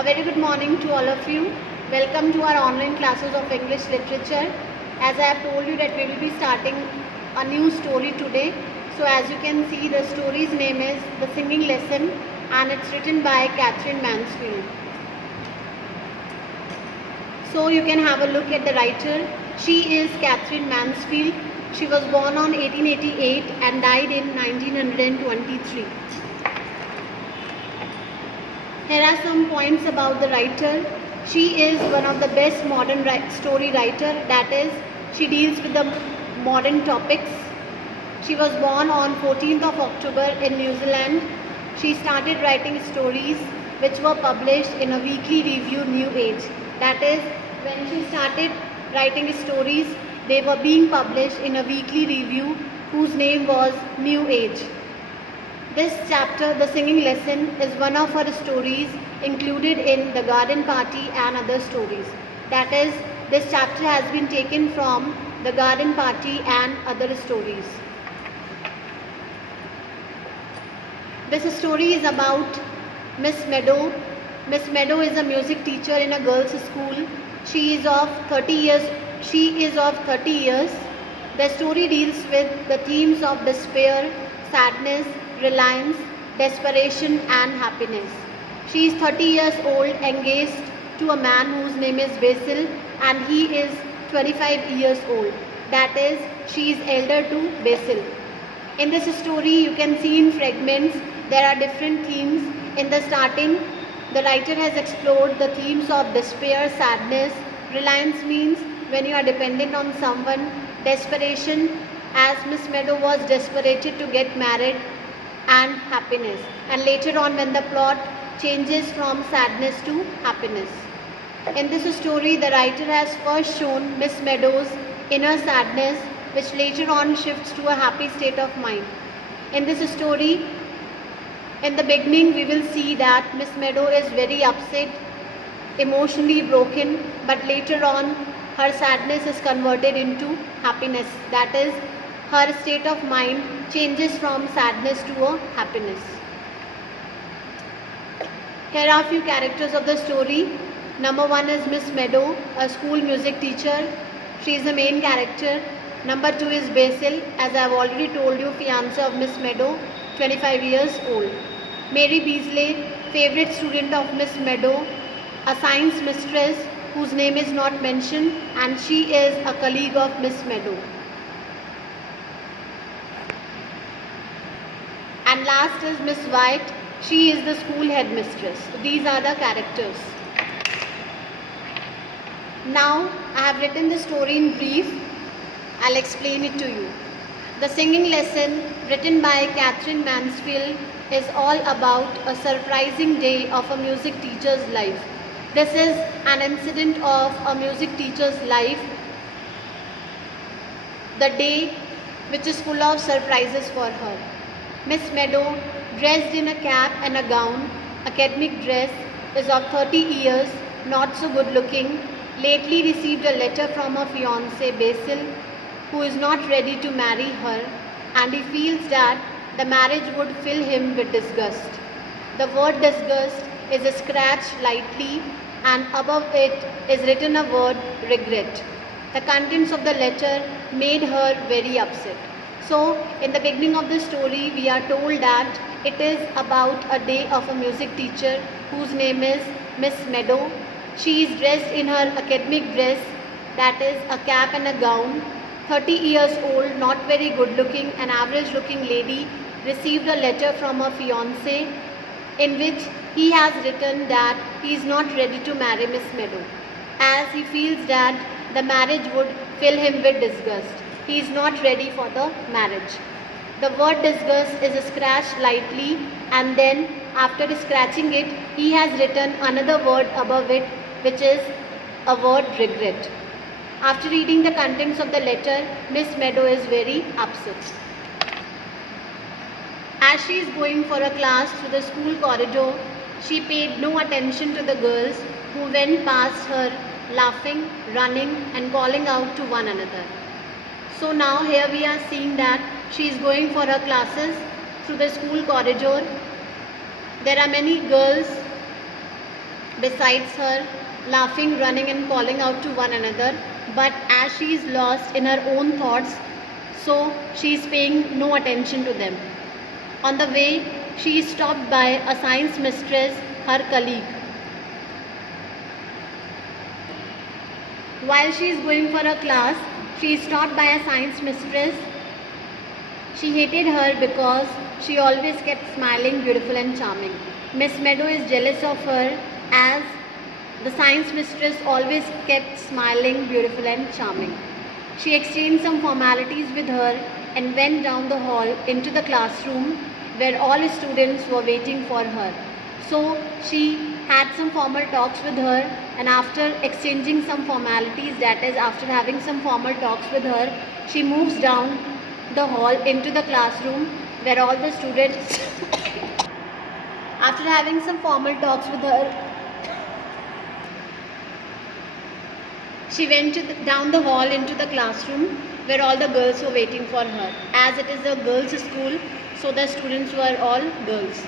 A very good morning to all of you. Welcome to our online classes of English literature. As I have told you that we will be starting a new story today. So as you can see, the story's name is The Singing Lesson and it's written by Katherine Mansfield. So you can have a look at the writer. She is Katherine Mansfield. She was born on 1888 and died in 1923. Here are some points about the writer. She is one of the best modern story writer, that is, she deals with the modern topics. She was born on 14th of October in New Zealand. She started writing stories which were published in a weekly review New Age. That is, when she started writing stories, they were being published in a weekly review whose name was New Age. This chapter, The Singing Lesson, is one of her stories included in The Garden Party and Other Stories. That is, this chapter has been taken from The Garden Party and Other Stories. This story is about Miss Meadow. Miss Meadow is a music teacher in a girls' school. She is of 30 years. The story deals with the themes of despair, sadness, reliance, desperation and happiness. She is 30 years old, engaged to a man whose name is Basil and he is 25 years old. That is, she is elder to Basil. In this story, you can see in fragments, there are different themes. In the starting, the writer has explored the themes of despair, sadness. Reliance means when you are dependent on someone. Desperation, as Miss Meadow was desperate to get married, and happiness. And later on, when the plot changes from sadness to happiness. In this story, the writer has first shown Miss Meadow's inner sadness, which later on shifts to a happy state of mind. In this story, in the beginning, we will see that Miss Meadow is very upset, emotionally broken, but later on, her sadness is converted into happiness. That is, her state of mind changes from sadness to a happiness. Here are a few characters of the story. Number 1 is Miss Meadow, a school music teacher. She is the main character. Number 2 is Basil, as I have already told you, fiancé of Miss Meadow, 25 years old. Mary Beasley, favorite student of Miss Meadow, a science mistress whose name is not mentioned, and she is a colleague of Miss Meadow. And last is Miss White. She is the school headmistress. These are the characters. Now, I have written the story in brief. I'll explain it to you. The Singing Lesson, written by Katherine Mansfield, is all about a surprising day of a music teacher's life. This is an incident of a music teacher's life. The day which is full of surprises for her. Miss Meadow, dressed in a cap and a gown, academic dress, is of 30 years, not so good looking, lately received a letter from her fiancé Basil, who is not ready to marry her, and he feels that the marriage would fill him with disgust. The word disgust is scratched lightly and above it is written a word regret. The contents of the letter made her very upset. So, in the beginning of the story, we are told that it is about a day of a music teacher whose name is Miss Meadow. She is dressed in her academic dress, that is a cap and a gown. 30 years old, not very good looking, an average looking lady, received a letter from her fiancé in which he has written that he is not ready to marry Miss Meadow, as he feels that the marriage would fill him with disgust. He is not ready for the marriage. The word disgust is scratched lightly, and then after scratching it, he has written another word above it, which is a word regret. After reading the contents of the letter, Miss Meadow is very upset. As she is going for a class through the school corridor, she paid no attention to the girls who went past her, laughing, running and calling out to one another. So now here we are seeing that she is going for her classes through the school corridor. There are many girls besides her, laughing, running and calling out to one another. But as she is lost in her own thoughts, so she is paying no attention to them. On the way, she is stopped by a science mistress, her colleague. While she is going for a class, she is stopped by a science mistress. She hated her because she always kept smiling, beautiful and charming. Miss Meadow is jealous of her as the science mistress always kept smiling, beautiful and charming. She exchanged some formalities with her and went down the hall into the classroom where all students were waiting for her. So she had some formal talks with her, and after exchanging some formalities, that is after having some formal talks with her, she moves down the hall into the classroom where all the students after having some formal talks with her, she went down the hall into the classroom where all the girls were waiting for her. As it is a girls' school, so the students were all girls.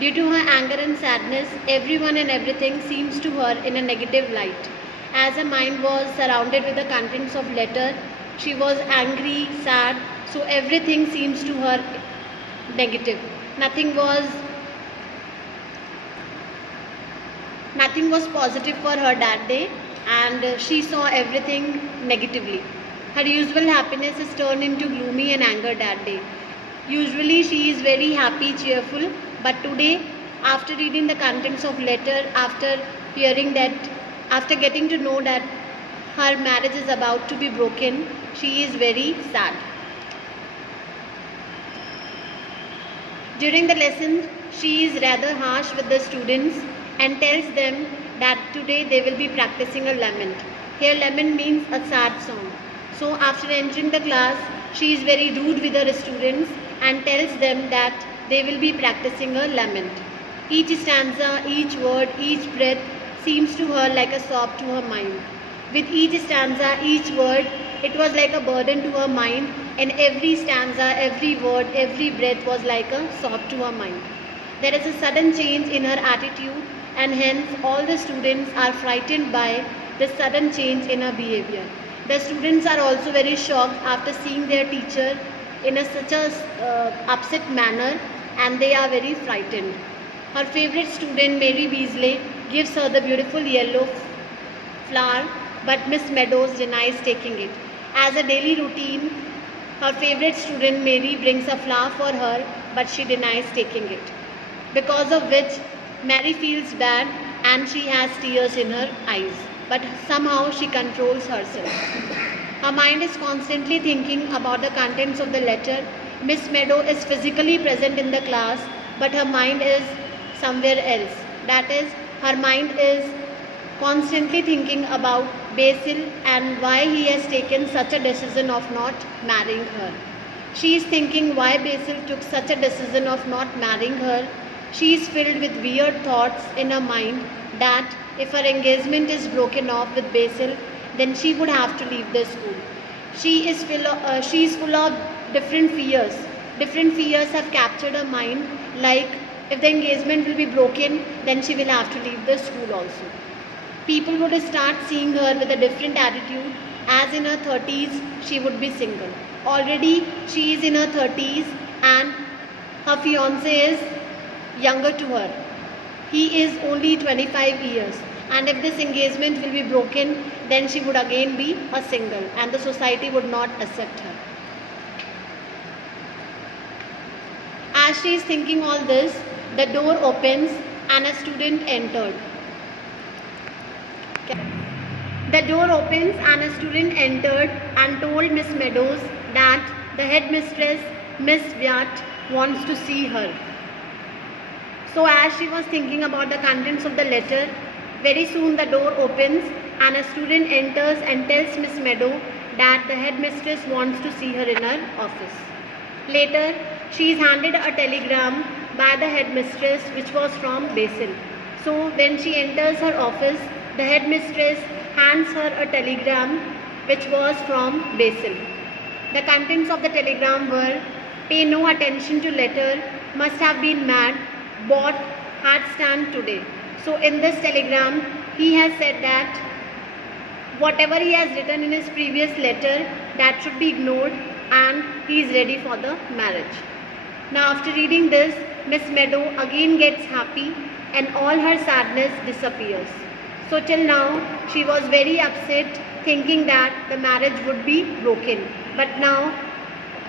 Due to her anger and sadness, everyone and everything seems to her in a negative light. As her mind was surrounded with the contents of letter, she was angry, sad, so everything seems to her negative. Nothing was positive for her that day, and she saw everything negatively. Her usual happiness is turned into gloomy and anger that day. Usually she is very happy, cheerful, but today, after reading the contents of letter, after getting to know that her marriage is about to be broken, she is very sad. During the lesson, she is rather harsh with the students and tells them that today they will be practicing a lament. Here lament means a sad song. So after entering the class, she is very rude with her students and tells them that they will be practicing a lament. Each stanza, each word, each breath seems to her like a sob to her mind. With each stanza, each word, it was like a burden to her mind, and every stanza, every word, every breath was like a sob to her mind. There is a sudden change in her attitude, and hence all the students are frightened by the sudden change in her behavior. The students are also very shocked after seeing their teacher in such a upset manner, and they are very frightened. Her favorite student, Mary Weasley, gives her the beautiful yellow flower, but Miss Meadows denies taking it. As a daily routine, her favorite student, Mary, brings a flower for her, but she denies taking it. Because of which, Mary feels bad and she has tears in her eyes, but somehow she controls herself. Her mind is constantly thinking about the contents of the letter. Miss Meadow is physically present in the class, but her mind is somewhere else. That is, her mind is constantly thinking about Basil and why he has taken such a decision of not marrying her. She is thinking why Basil took such a decision of not marrying her. She is filled with weird thoughts in her mind that if her engagement is broken off with Basil, then she would have to leave the school. She is full of different fears. Different fears have captured her mind, like if the engagement will be broken, then she will have to leave the school also. People would start seeing her with a different attitude, as in her 30s she would be single. Already she is in her 30s and her fiancé is younger to her. He is only 25 years, and if this engagement will be broken, then she would again be a single and the society would not accept her. As she is thinking all this, the door opens and a student entered. The door opens and a student entered and told Miss Meadows that the headmistress, Miss Wyatt, wants to see her. So as she was thinking about the contents of the letter, very soon the door opens and a student enters and tells Miss Meadow that the headmistress wants to see her in her office. Later, she is handed a telegram by the headmistress which was from Basil. So when she enters her office, the headmistress hands her a telegram which was from Basil. The contents of the telegram were: pay no attention to letter, must have been mad, bought, had stand today. So in this telegram, he has said that whatever he has written in his previous letter, that should be ignored, and he is ready for the marriage. Now after reading this, Miss Meadow again gets happy and all her sadness disappears. So till now she was very upset, thinking that the marriage would be broken. But now,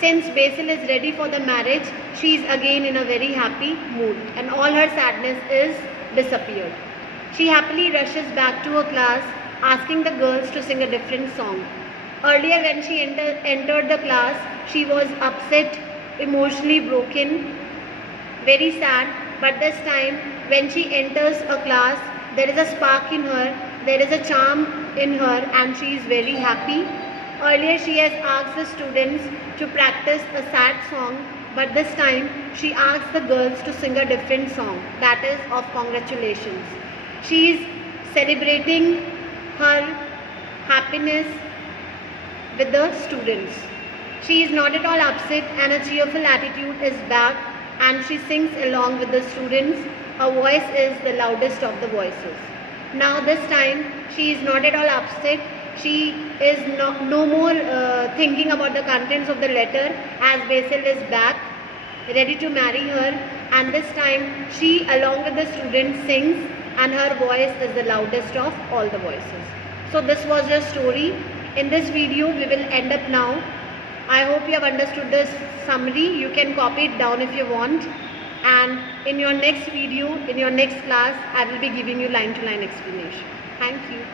since Basil is ready for the marriage, she is again in a very happy mood and all her sadness is disappeared. She happily rushes back to her class, asking the girls to sing a different song. Earlier when she entered the class, she was upset, emotionally broken, very sad. But this time when she enters a class, there is a spark in her, there is a charm in her, and she is very happy. Earlier she has asked the students to practice a sad song, but this time she asks the girls to sing a different song, that is of congratulations. She is celebrating her happiness with the students. She is not at all upset and a cheerful attitude is back, and she sings along with the students. Her voice is the loudest of the voices. Now this time she is not at all upset. She is no more thinking about the contents of the letter, as Basil is back, ready to marry her, and this time she along with the students sings, and her voice is the loudest of all the voices. So this was the story. In this video we will end up now. I hope you have understood this summary. You can copy it down if you want, and in your next video, in your next class, I will be giving you line to line explanation. Thank you.